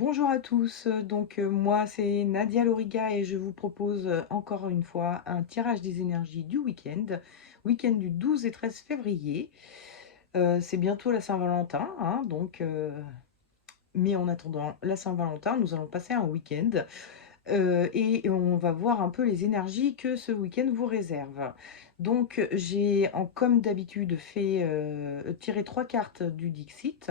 Bonjour à tous, moi c'est Nadia Loriga et je vous propose encore une fois un tirage des énergies du week-end du 12 et 13 février. C'est bientôt la Saint-Valentin, hein, mais en attendant la Saint-Valentin, nous allons passer un week-end et on va voir un peu les énergies que ce week-end vous réserve. Donc comme d'habitude, fait tirer 3 cartes du Dixit.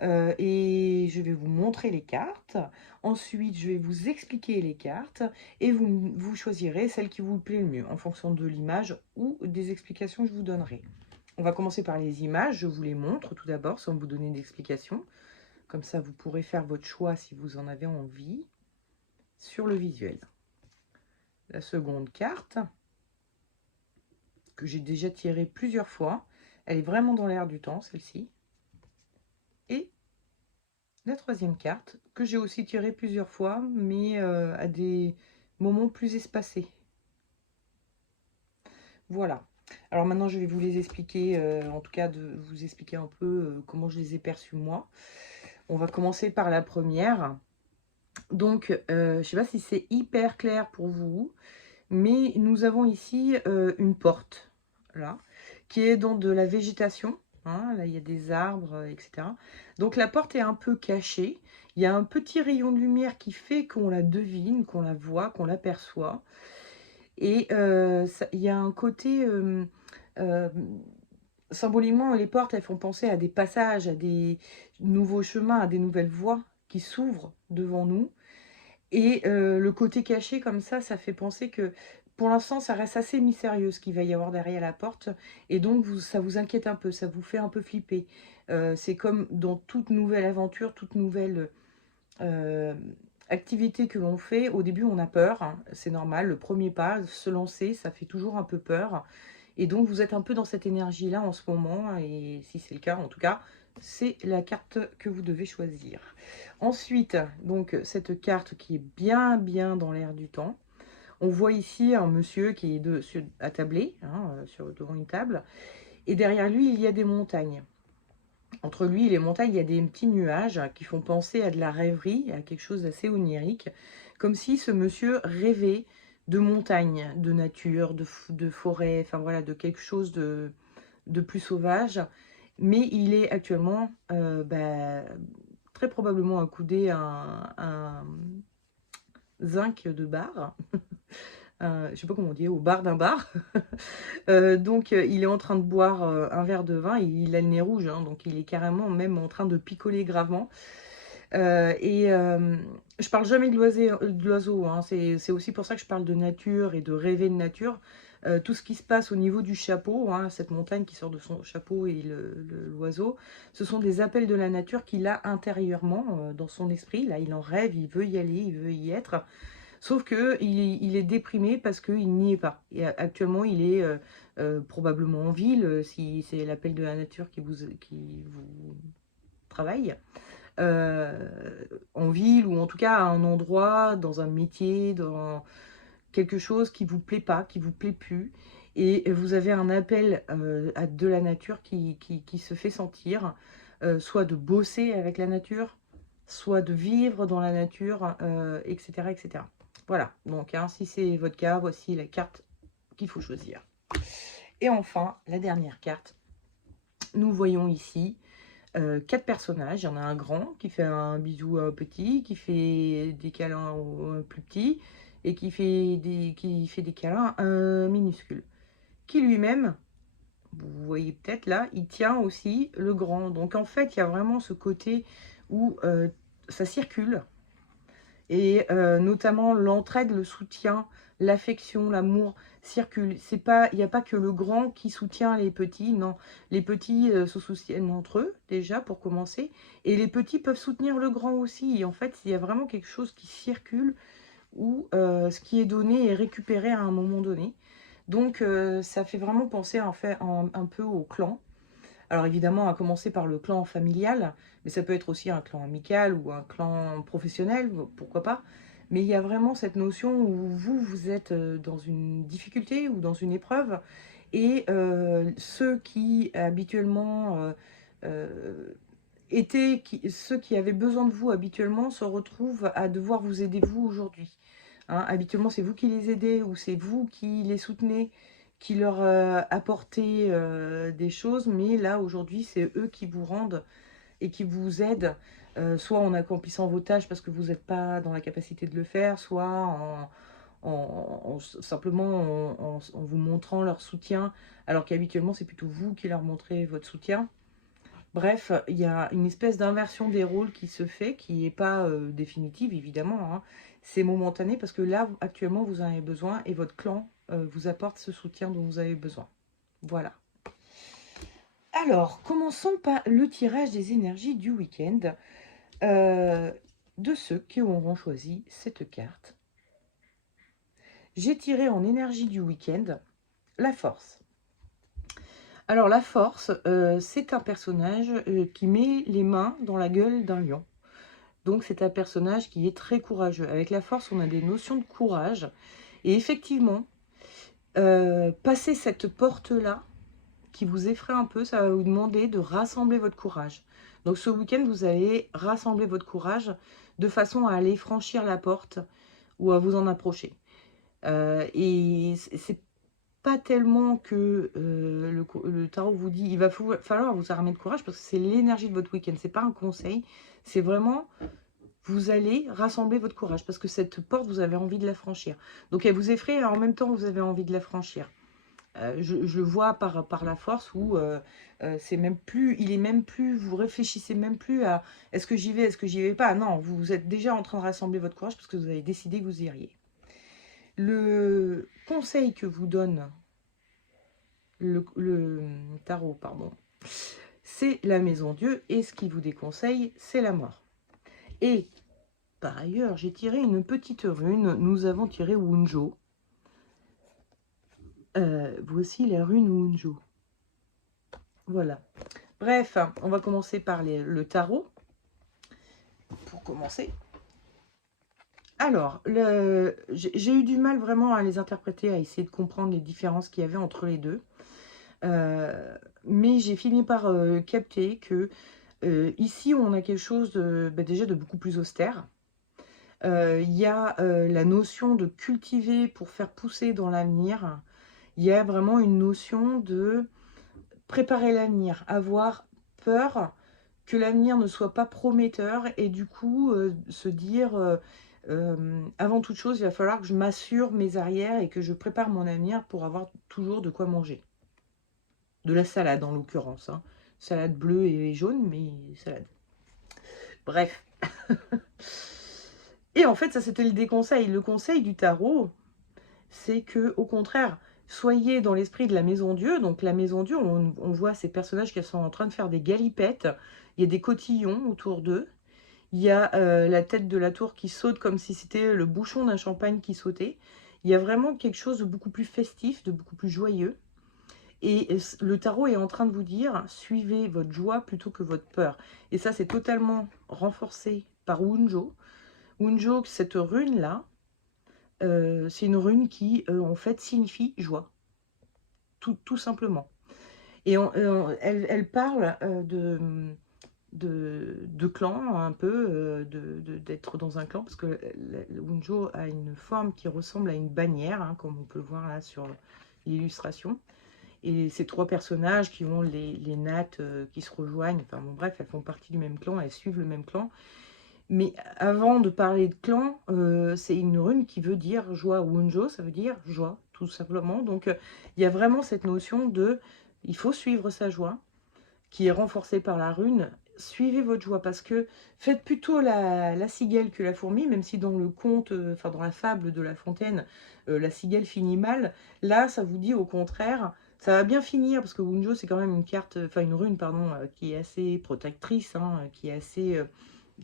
Et je vais vous montrer les cartes. Ensuite, je vais vous expliquer les cartes et vous choisirez celle qui vous plaît le mieux en fonction de l'image ou des explications que je vous donnerai. On va commencer par les images. Je vous les montre tout d'abord sans vous donner d'explications. Comme ça, vous pourrez faire votre choix si vous en avez envie sur le visuel. La seconde carte, que j'ai déjà tirée plusieurs fois. Elle est vraiment dans l'air du temps, celle-ci. Et la troisième carte, que j'ai aussi tirée plusieurs fois, mais à des moments plus espacés. Voilà. Alors maintenant, je vais vous les expliquer, en tout cas, de vous expliquer un peu comment je les ai perçues moi. On va commencer par la première. Donc, je ne sais pas si c'est hyper clair pour vous, mais nous avons ici une porte, là, qui est dans de la végétation. Hein, là, il y a des arbres, etc. Donc, la porte est un peu cachée. Il y a un petit rayon de lumière qui fait qu'on la devine, qu'on la voit, qu'on l'aperçoit. Et il y a un côté... euh, symboliquement, les portes, elles font penser à des passages, à des nouveaux chemins, à des nouvelles voies qui s'ouvrent devant nous. Et le côté caché comme ça fait penser que pour l'instant, ça reste assez mystérieux ce qu'il va y avoir derrière la porte. Et donc, ça vous inquiète un peu, ça vous fait un peu flipper. C'est comme dans toute nouvelle aventure, toute nouvelle euh, activité que l'on fait. Au début, on a peur, hein, c'est normal. Le premier pas, se lancer, ça fait toujours un peu peur. Et donc, vous êtes un peu dans cette énergie-là en ce moment. Et si c'est le cas, en tout cas, c'est la carte que vous devez choisir. Ensuite, donc, cette carte qui est bien dans l'air du temps. On voit ici un monsieur qui est attablé, hein, devant une table. Et derrière lui, il y a des montagnes. Entre lui et les montagnes, il y a des petits nuages qui font penser à de la rêverie, à quelque chose d'assez onirique. Comme si ce monsieur rêvait de montagnes, de nature, de forêt, enfin voilà, de quelque chose de plus sauvage. Mais il est actuellement très probablement accoudé à un zinc de bar. Je ne sais pas comment on dit, au bar d'un bar. Il est en train de boire un verre de vin et il a le nez rouge, hein, donc il est carrément même en train de picoler gravement. Je parle jamais de l'oiseau, hein, c'est aussi pour ça que je parle de nature et de rêver de nature. Tout ce qui se passe au niveau du chapeau, hein, cette montagne qui sort de son chapeau et l'oiseau, ce sont des appels de la nature qu'il a intérieurement dans son esprit. Là, il en rêve, il veut y aller, il veut y être. Sauf qu'il est déprimé parce qu'il n'y est pas. Et actuellement, il est probablement en ville, si c'est l'appel de la nature qui vous travaille. Euh, En ville ou en tout cas à un endroit, dans un métier, dans quelque chose qui vous plaît pas, qui vous plaît plus. Et vous avez un appel de la nature qui se fait sentir, soit de bosser avec la nature, soit de vivre dans la nature, etc., etc. Voilà, donc hein, si c'est votre cas, voici la carte qu'il faut choisir. Et enfin, la dernière carte, nous voyons ici 4 personnages. Il y en a un grand qui fait un bisou à un petit, qui fait des câlins au plus petit, et qui fait des câlins à un minuscule. Qui lui-même, vous voyez peut-être là, il tient aussi le grand. Donc en fait, il y a vraiment ce côté où ça circule. Et notamment l'entraide, le soutien, l'affection, l'amour circule. Il n'y a pas que le grand qui soutient les petits, non. Les petits se soutiennent entre eux, déjà, pour commencer. Et les petits peuvent soutenir le grand aussi. Et en fait, il y a vraiment quelque chose qui circule où ce qui est donné est récupéré à un moment donné. Donc, ça fait vraiment penser en fait, un peu au clan. Alors évidemment, à commencer par le clan familial, mais ça peut être aussi un clan amical ou un clan professionnel, pourquoi pas. Mais il y a vraiment cette notion où vous êtes dans une difficulté ou dans une épreuve, et ceux qui habituellement ceux qui avaient besoin de vous habituellement se retrouvent à devoir vous aider vous aujourd'hui. Hein, habituellement, c'est vous qui les aidez ou c'est vous qui les soutenez, qui leur apportez des choses, mais là, aujourd'hui, c'est eux qui vous rendent et qui vous aident, soit en accomplissant vos tâches parce que vous n'êtes pas dans la capacité de le faire, soit simplement en vous montrant leur soutien, alors qu'habituellement, c'est plutôt vous qui leur montrez votre soutien. Bref, il y a une espèce d'inversion des rôles qui se fait, qui n'est pas définitive, évidemment. Hein. C'est momentané parce que là, actuellement, vous en avez besoin et votre clan vous apporte ce soutien dont vous avez besoin. Voilà. Alors, commençons par le tirage des énergies du week-end de ceux qui auront choisi cette carte. J'ai tiré en énergie du week-end la force. Alors, la force, c'est un personnage qui met les mains dans la gueule d'un lion. Donc, c'est un personnage qui est très courageux. Avec la force, on a des notions de courage. Et effectivement, passer cette porte-là, qui vous effraie un peu, ça va vous demander de rassembler votre courage. Donc, ce week-end, vous allez rassembler votre courage de façon à aller franchir la porte ou à vous en approcher. Et c'est pas tellement que le tarot vous dit il va falloir vous armer de courage parce que c'est l'énergie de votre week-end, c'est pas un conseil, c'est vraiment vous allez rassembler votre courage parce que cette porte vous avez envie de la franchir, donc elle vous effraie et en même temps vous avez envie de la franchir. Je le vois par la force où c'est même plus, il est même plus, vous réfléchissez même plus à est-ce que j'y vais, est-ce que j'y vais pas, non, vous êtes déjà en train de rassembler votre courage parce que vous avez décidé que vous iriez. Le conseil que vous donne le tarot, pardon, c'est la maison Dieu, et ce qui vous déconseille, c'est la mort. Et par ailleurs, j'ai tiré une petite rune, nous avons tiré Wunjo. Voici la rune Wunjo. Voilà. Bref, on va commencer par le tarot, pour commencer. Alors, j'ai eu du mal vraiment à les interpréter, à essayer de comprendre les différences qu'il y avait entre les deux. Mais j'ai fini par capter que ici, on a quelque chose déjà de beaucoup plus austère. Il y a la notion de cultiver pour faire pousser dans l'avenir. Il y a vraiment une notion de préparer l'avenir, avoir peur que l'avenir ne soit pas prometteur et du coup se dire avant toute chose, il va falloir que je m'assure mes arrières et que je prépare mon avenir pour avoir toujours de quoi manger. De la salade en l'occurrence. Hein. Salade bleue et jaune, mais salade. Bref. Et en fait, ça c'était le déconseil. Le conseil du tarot, c'est que au contraire, soyez dans l'esprit de la maison Dieu. Donc la maison Dieu, on voit ces personnages qui sont en train de faire des galipettes. Il y a des cotillons autour d'eux. Il y a la tête de la tour qui saute comme si c'était le bouchon d'un champagne qui sautait. Il y a vraiment quelque chose de beaucoup plus festif, de beaucoup plus joyeux. Et le tarot est en train de vous dire, suivez votre joie plutôt que votre peur. Et ça, c'est totalement renforcé par Wunjo. Wunjo, cette rune-là, c'est une rune qui, en fait, signifie joie. Tout simplement. Et elle parle de clan, un peu, d'être dans un clan, parce que le Wunjo a une forme qui ressemble à une bannière, hein, comme on peut le voir là sur l'illustration. Et ces trois personnages qui ont les nattes qui se rejoignent, enfin bon bref, elles font partie du même clan, elles suivent le même clan. Mais avant de parler de clan, c'est une rune qui veut dire joie. Wunjo, ça veut dire joie, tout simplement. Donc il y a vraiment cette notion de, il faut suivre sa joie, qui est renforcée par la rune. Suivez votre joie, parce que faites plutôt la cigale que la fourmi, même si dans le conte, enfin dans la fable de La Fontaine, la cigale finit mal. Là, ça vous dit au contraire, ça va bien finir, parce que Wunjo, c'est quand même une carte, enfin une rune, pardon, qui est assez protectrice, hein, qui est assez,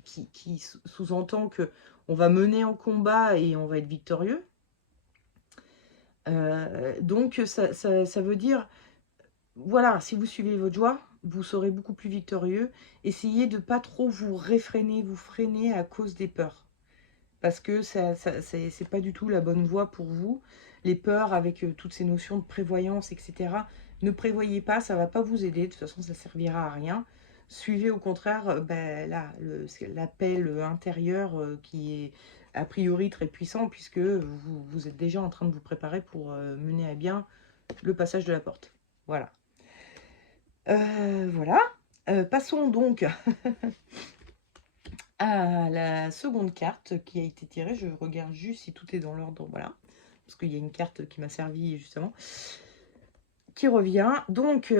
qui sous-entend que on va mener en combat et on va être victorieux. Donc ça veut dire, voilà, si vous suivez votre joie, vous serez beaucoup plus victorieux. Essayez de ne pas trop vous réfréner, vous freiner à cause des peurs. Parce que c'est pas du tout la bonne voie pour vous. Les peurs avec toutes ces notions de prévoyance, etc. Ne prévoyez pas, ça ne va pas vous aider. De toute façon, ça ne servira à rien. Suivez au contraire là, l'appel intérieur qui est a priori très puissant, puisque vous êtes déjà en train de vous préparer pour mener à bien le passage de la porte. Voilà. Voilà. Passons donc à la seconde carte qui a été tirée. Je regarde juste si tout est dans l'ordre. Voilà. Parce qu'il y a une carte qui m'a servi justement. Qui revient. Donc,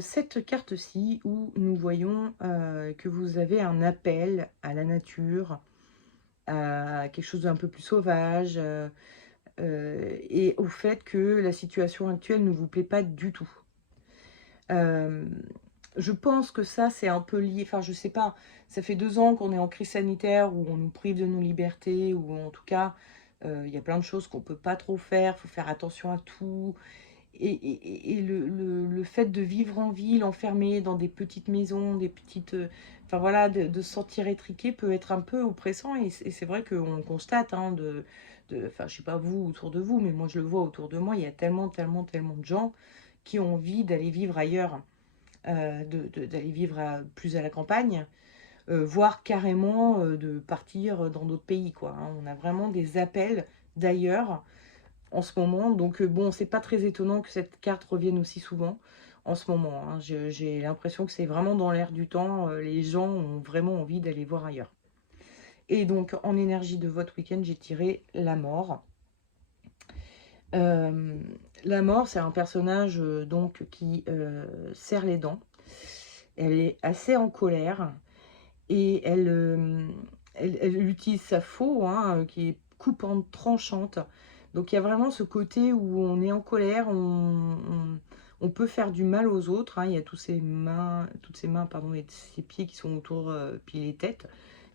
cette carte-ci où nous voyons que vous avez un appel à la nature, à quelque chose d'un peu plus sauvage, et au fait que la situation actuelle ne vous plaît pas du tout. Je pense que ça, c'est un peu lié, enfin, je sais pas, ça fait 2 ans qu'on est en crise sanitaire, où on nous prive de nos libertés, ou en tout cas, il y a plein de choses qu'on peut pas trop faire, il faut faire attention à tout. Et le fait de vivre en ville, enfermé dans des petites maisons, des petites... enfin voilà, de se sentir étriqué peut être un peu oppressant. Et c'est vrai qu'on constate, hein, enfin, je sais pas vous, autour de vous, mais moi je le vois autour de moi, il y a tellement, tellement, tellement de gens qui ont envie d'aller vivre ailleurs, d'aller vivre plus à la campagne, voire carrément de partir dans d'autres pays, quoi, hein. On a vraiment des appels d'ailleurs en ce moment. Donc bon, c'est pas très étonnant que cette carte revienne aussi souvent en ce moment, hein. J'ai l'impression que c'est vraiment dans l'air du temps. Les gens ont vraiment envie d'aller voir ailleurs. Et donc, en énergie de votre week-end, j'ai tiré la mort. Euh, la mort, c'est un personnage donc qui serre les dents. Elle est assez en colère et elle utilise sa faux, hein, qui est coupante, tranchante. Donc il y a vraiment ce côté où on est en colère, on peut faire du mal aux autres, hein. Il y a toutes ses mains, pardon, et ses pieds qui sont autour, puis les têtes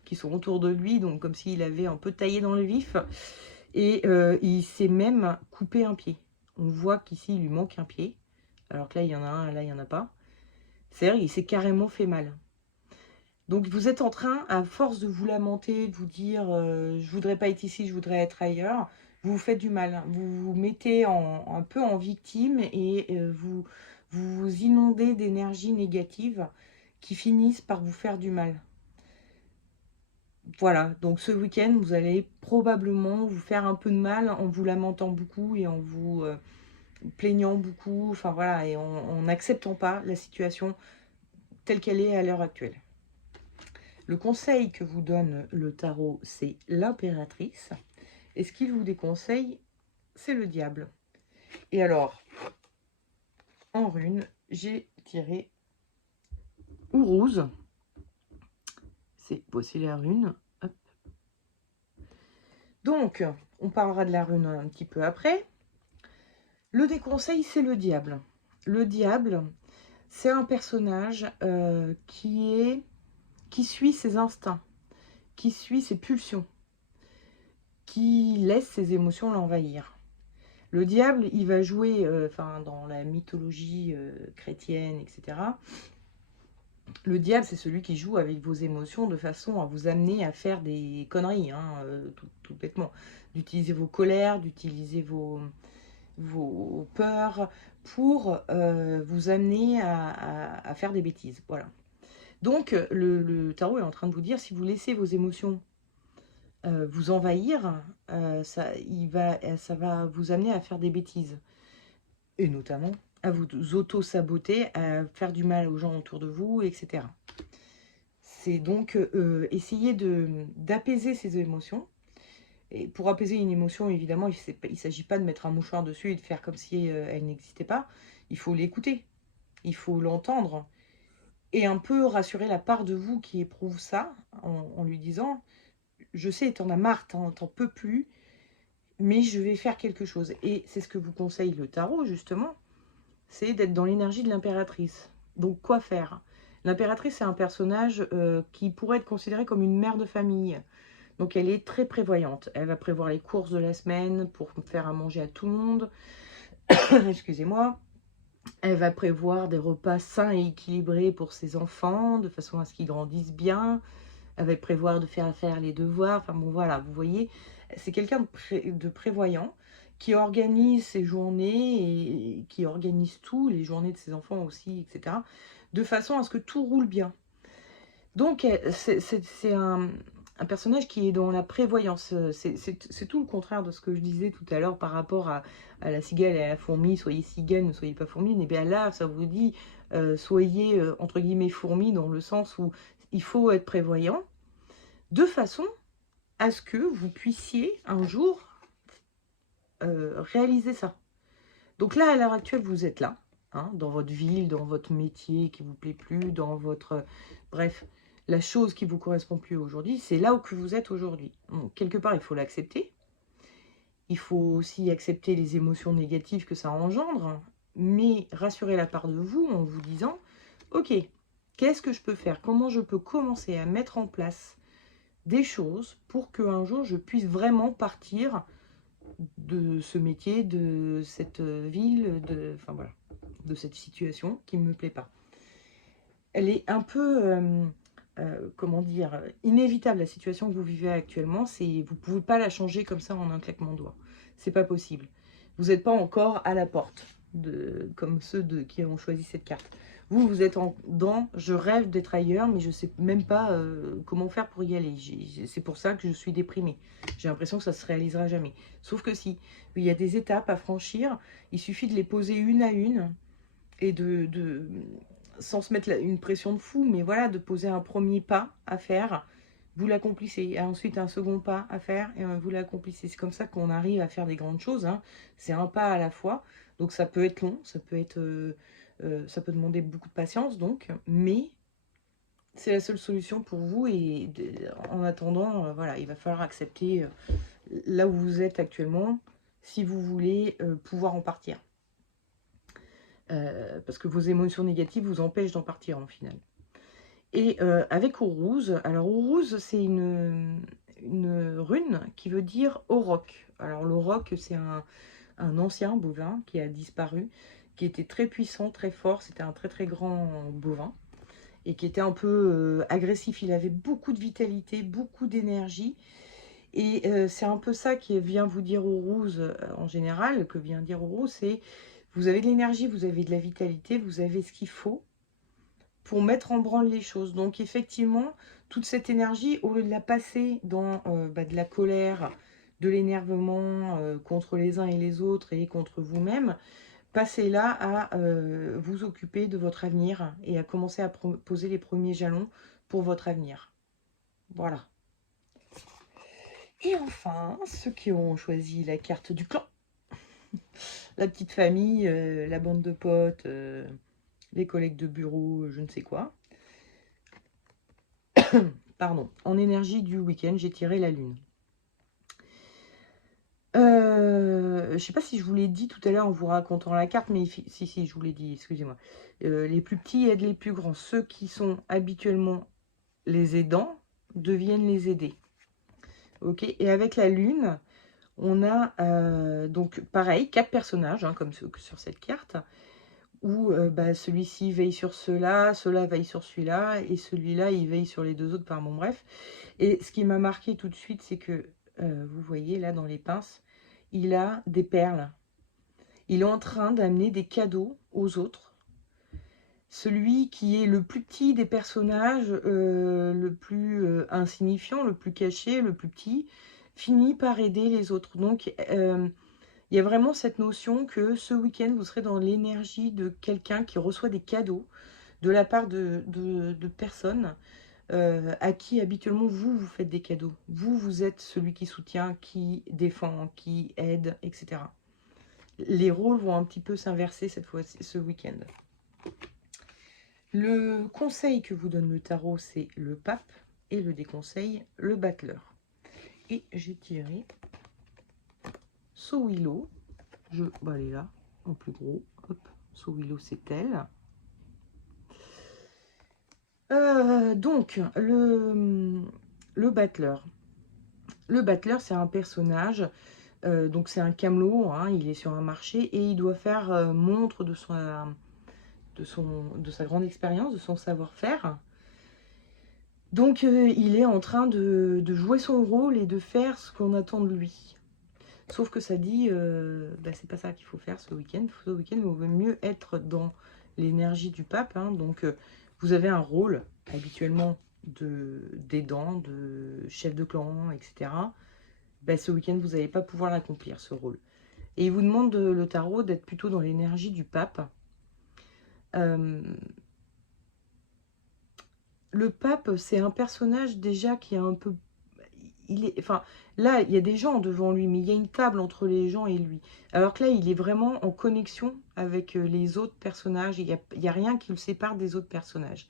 qui sont autour de lui, donc comme s'il avait un peu taillé dans le vif. Et il s'est même coupé un pied. On voit qu'ici il lui manque un pied, alors que là il y en a un, là il n'y en a pas. C'est-à-dire qu'il s'est carrément fait mal. Donc vous êtes en train, à force de vous lamenter, de vous dire je voudrais pas être ici, je voudrais être ailleurs, vous vous faites du mal. Vous vous mettez un peu en victime et vous vous inondez d'énergie négative qui finissent par vous faire du mal. Voilà, donc ce week-end, vous allez probablement vous faire un peu de mal en vous lamentant beaucoup et en vous plaignant beaucoup, enfin voilà, et en n'acceptant pas la situation telle qu'elle est à l'heure actuelle. Le conseil que vous donne le tarot, c'est l'impératrice. Et ce qu'il vous déconseille, c'est le diable. Et alors, en rune, j'ai tiré Ourouse. Voici la rune. Hop. Donc, on parlera de la rune un petit peu après. Le déconseil, c'est le diable. Le diable, c'est un personnage qui suit ses instincts, qui suit ses pulsions, qui laisse ses émotions l'envahir. Le diable, il va jouer, dans la mythologie chrétienne, etc. Le diable, c'est celui qui joue avec vos émotions de façon à vous amener à faire des conneries, hein, tout bêtement. D'utiliser vos colères, d'utiliser vos peurs pour vous amener à faire des bêtises. Voilà. Donc, le tarot est en train de vous dire, si vous laissez vos émotions vous envahir, ça va vous amener à faire des bêtises. Et notamment à vous auto-saboter, à faire du mal aux gens autour de vous, etc. C'est donc essayer d'apaiser ces émotions. Et pour apaiser une émotion, évidemment, il ne s'agit pas de mettre un mouchoir dessus et de faire comme si elle n'existait pas. Il faut l'écouter, il faut l'entendre. Et un peu rassurer la part de vous qui éprouve ça, en lui disant « Je sais, t'en as marre, t'en peux plus, mais je vais faire quelque chose. » Et c'est ce que vous conseille le tarot, justement, c'est d'être dans l'énergie de l'impératrice. Donc, quoi faire? L'impératrice, c'est un personnage qui pourrait être considéré comme une mère de famille. Donc, elle est très prévoyante. Elle va prévoir les courses de la semaine pour faire à manger à tout le monde. Excusez-moi. Elle va prévoir des repas sains et équilibrés pour ses enfants, de façon à ce qu'ils grandissent bien. Elle va prévoir de faire les devoirs. Enfin bon, voilà, vous voyez, c'est quelqu'un de prévoyant qui organise ses journées et qui organise tout, les journées de ses enfants aussi, etc. de façon à ce que tout roule bien. Donc, c'est un personnage qui est dans la prévoyance. C'est tout le contraire de ce que je disais tout à l'heure par rapport à la cigale et à la fourmi. Soyez cigale, ne soyez pas fourmi. Et bien là, ça vous dit, soyez, entre guillemets, fourmi, dans le sens où il faut être prévoyant, de façon à ce que vous puissiez un jour réaliser ça. Donc là, à l'heure actuelle, vous êtes là, hein, dans votre ville, dans votre métier qui vous plaît plus, dans votre... bref, la chose qui vous correspond plus aujourd'hui, c'est là où que vous êtes aujourd'hui. Donc, quelque part, il faut l'accepter. Il faut aussi accepter les émotions négatives que ça engendre, mais rassurer la part de vous en vous disant, ok, qu'est-ce que je peux faire? Comment je peux commencer à mettre en place des choses pour qu'un jour, je puisse vraiment partir de ce métier, de cette ville, enfin voilà, de cette situation qui ne me plaît pas. Elle est un peu, comment dire, inévitable, la situation que vous vivez actuellement. Vous ne pouvez pas la changer comme ça en un claquement de doigts. C'est pas possible. Vous n'êtes pas encore à la porte, comme ceux qui ont choisi cette carte. Vous êtes dans « je rêve d'être ailleurs, mais je ne sais même pas comment faire pour y aller ». C'est pour ça que je suis déprimée. J'ai l'impression que ça ne se réalisera jamais. Sauf que si, il y a des étapes à franchir, il suffit de les poser une à une et sans se mettre une pression de fou, mais voilà, de poser un premier pas à faire, vous l'accomplissez. Et ensuite, un second pas à faire, et vous l'accomplissez. C'est comme ça qu'on arrive à faire des grandes choses, hein. C'est un pas à la fois. Donc ça peut être long, ça peut demander beaucoup de patience, donc, mais c'est la seule solution pour vous. Et en attendant, voilà, il va falloir accepter là où vous êtes actuellement, si vous voulez pouvoir en partir. Parce que vos émotions négatives vous empêchent d'en partir en final. Et avec Ourouz, alors Ourouz, c'est une rune qui veut dire auroch. Alors l'auroch, c'est un ancien bovin qui a disparu, qui était très puissant, très fort, c'était un très très grand bovin, et qui était un peu agressif. Il avait beaucoup de vitalité, beaucoup d'énergie, et c'est un peu ça qui vient vous dire Ourouz en général, que vient dire Ourouz, c'est vous avez de l'énergie, vous avez de la vitalité, vous avez ce qu'il faut pour mettre en branle les choses. Donc effectivement, toute cette énergie, au lieu de la passer dans de la colère, de l'énervement contre les uns et les autres et contre vous-même, passez-la à vous occuper de votre avenir et à commencer à poser les premiers jalons pour votre avenir. Voilà. Et enfin, ceux qui ont choisi la carte du clan, la petite famille, la bande de potes, les collègues de bureau, je ne sais quoi. Pardon, en énergie du week-end, j'ai tiré la lune. Je ne sais pas si je vous l'ai dit tout à l'heure en vous racontant la carte, mais si, je vous l'ai dit, excusez-moi. Les plus petits aident les plus grands. Ceux qui sont habituellement les aidants deviennent les aidés. Ok. Et avec la lune, on a donc pareil, 4 personnages, hein, comme sur cette carte, où celui-ci veille sur ceux-là, ceux-là veillent sur celui-là, et celui-là, il veille sur les deux autres, enfin bon, bref. Et ce qui m'a marqué tout de suite, c'est que, vous voyez là dans les pinces, il a des perles. Il est en train d'amener des cadeaux aux autres. Celui qui est le plus petit des personnages, le plus insignifiant, le plus caché, le plus petit, finit par aider les autres. Donc, il y a vraiment cette notion que ce week-end, vous serez dans l'énergie de quelqu'un qui reçoit des cadeaux de la part de personnes à qui habituellement vous faites des cadeaux. Vous êtes celui qui soutient, qui défend, qui aide, etc. Les rôles vont un petit peu s'inverser cette fois, ce week-end. Le conseil que vous donne le tarot, c'est le pape, et le déconseil, le battleur. Et j'ai tiré Sowilo. Elle est là, en plus gros. Hop, Sowilo, c'est elle. Donc, le battleur. Le battleur, c'est un personnage, donc c'est un camelot, hein, il est sur un marché et il doit faire montre de sa grande expérience, de son savoir-faire. Donc, il est en train de jouer son rôle et de faire ce qu'on attend de lui. Sauf que ça dit, c'est pas ça qu'il faut faire ce week-end. Ce week-end, il vaut mieux être dans l'énergie du pape. Hein. Donc, vous avez un rôle habituellement d'aidant, de chef de clan, etc. Ben, ce week-end, vous n'allez pas pouvoir l'accomplir, ce rôle. Et il vous demande, le tarot, d'être plutôt dans l'énergie du pape. Le pape, c'est un personnage déjà qui est un peu... Enfin, là, il y a des gens devant lui, mais il y a une table entre les gens et lui. Alors que là, il est vraiment en connexion avec les autres personnages. Il y a rien qui le sépare des autres personnages.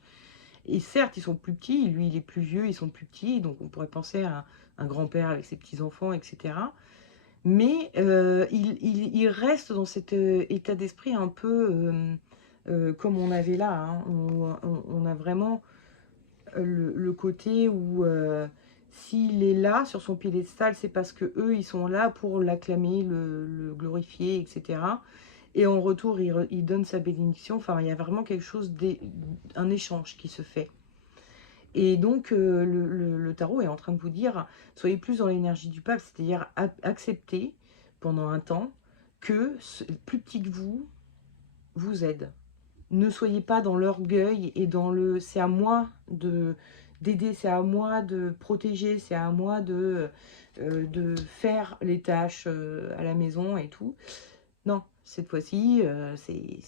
Et certes, ils sont plus petits. Lui, il est plus vieux, ils sont plus petits. Donc, on pourrait penser à un grand-père avec ses petits-enfants, etc. Mais il reste dans cet état d'esprit un peu comme on avait là. Hein. On a vraiment le côté où s'il est là sur son piédestal, c'est parce que eux ils sont là pour l'acclamer, le glorifier, etc. Et en retour, il donne sa bénédiction. Enfin, il y a vraiment quelque chose, un échange qui se fait. Et donc, le tarot est en train de vous dire, soyez plus dans l'énergie du pape, c'est-à-dire accepter pendant un temps que plus petit que vous aide. Ne soyez pas dans l'orgueil et dans le c'est à moi d'aider, c'est à moi de protéger, c'est à moi de faire les tâches à la maison et tout. Non, cette fois-ci, c'est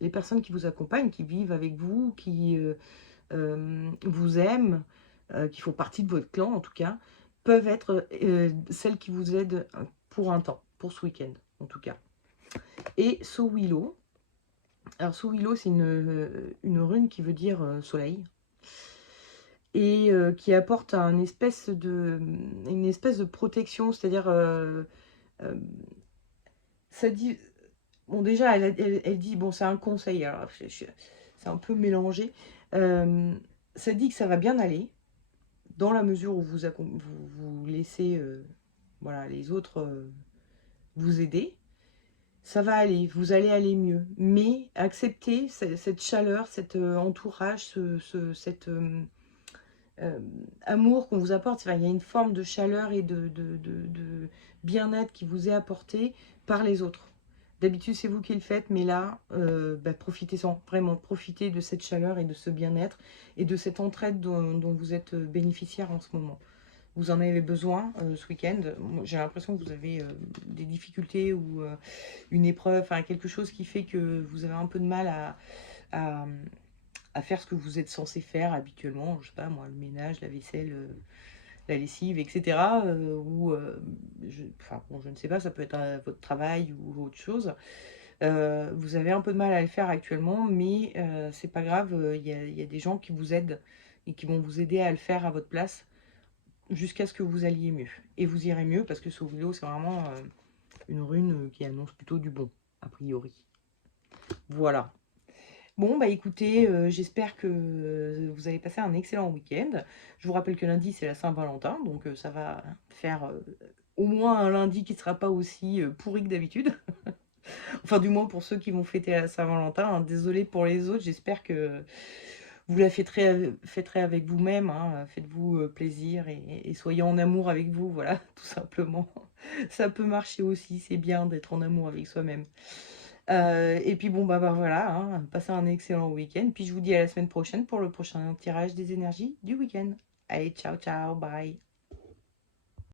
les personnes qui vous accompagnent, qui vivent avec vous, qui vous aiment, qui font partie de votre clan en tout cas, peuvent être celles qui vous aident pour un temps, pour ce week-end en tout cas. Et Sowilo, alors Sowilo c'est une rune qui veut dire soleil et qui apporte une espèce de protection, c'est-à-dire ça dit, bon déjà elle dit, bon c'est un conseil, alors c'est un peu mélangé, ça dit que ça va bien aller, dans la mesure où vous laissez voilà, les autres vous aider, ça va aller, vous allez aller mieux. Mais acceptez cette chaleur, cet entourage, cet amour qu'on vous apporte. Enfin, il y a une forme de chaleur et de bien-être qui vous est apporté par les autres. D'habitude, c'est vous qui le faites, mais là, profitez-en, vraiment, profitez de cette chaleur et de ce bien-être et de cette entraide dont vous êtes bénéficiaire en ce moment. Vous en avez besoin ce week-end. J'ai l'impression que vous avez des difficultés ou une épreuve, enfin quelque chose qui fait que vous avez un peu de mal à, à faire ce que vous êtes censé faire habituellement. Je sais pas moi, le ménage, la vaisselle, la lessive, etc. Je ne sais pas, ça peut être votre travail ou autre chose. Vous avez un peu de mal à le faire actuellement, mais c'est pas grave. Il y a des gens qui vous aident et qui vont vous aider à le faire à votre place, jusqu'à ce que vous alliez mieux. Et vous irez mieux parce que Sowilo, c'est vraiment une rune qui annonce plutôt du bon, a priori. Voilà. Bon, bah écoutez, j'espère que vous allez passer un excellent week-end. Je vous rappelle que lundi, c'est la Saint-Valentin, donc ça va faire au moins un lundi qui ne sera pas aussi pourri que d'habitude. Enfin, du moins pour ceux qui vont fêter la Saint-Valentin. Hein. Désolée pour les autres, j'espère que vous la fêterez avec vous-même, hein. Faites-vous plaisir et soyez en amour avec vous, voilà, tout simplement. Ça peut marcher aussi, c'est bien d'être en amour avec soi-même. Et puis bon, bah voilà, hein, passez un excellent week-end. Puis je vous dis à la semaine prochaine pour le prochain tirage des énergies du week-end. Allez, ciao, ciao, bye.